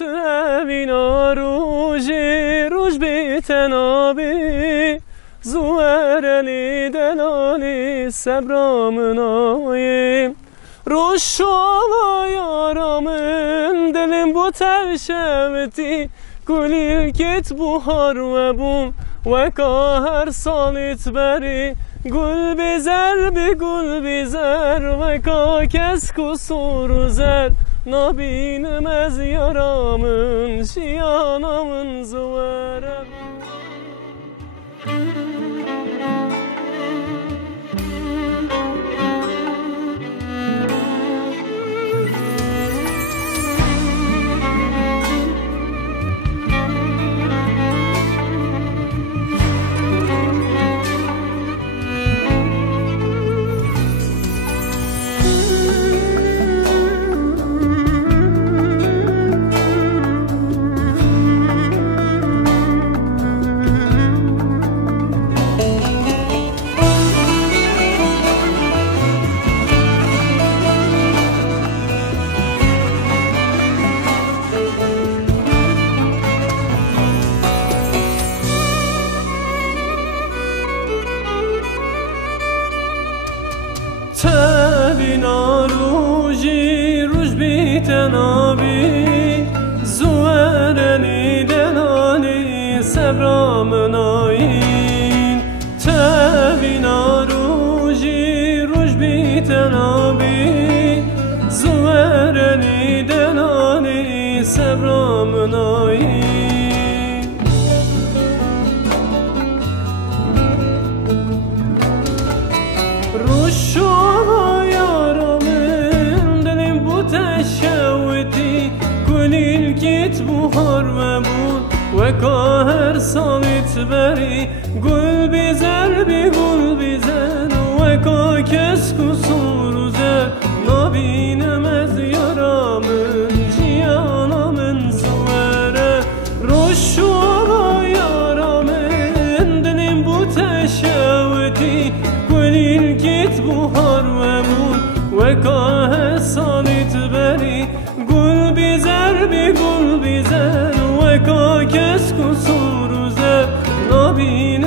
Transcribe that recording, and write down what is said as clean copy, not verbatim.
تأوینا روش بیتنابی زوارلی دلالی سبرامناییم روش شوا یارامن دلم بو تشمتی گلیل کت بوهار و بوم وکا هر سالیت بری گل بزر به گل بزر وکا کس کسور زر نبینم از یارامن شیانامن زوارم تبینا روش بیتنابی زوارلی دلالی سبرامنایین تبینا روش بیتنابی زوارلی دلالی سبرامنایین شما یارامن دلم بو تشوتی گلیل کت بوهار و بود وکا هر سالیت بری گل بزر بی گل بزر وکا کس کسور زر نبینم از یارامن جیانامن زوره روش شما یارامن دلم بو تشوتی گلیل کت بوهار و بود وکا حسانیت بری گل بیزر بی گل بیزر وکا کس کسور زر نبین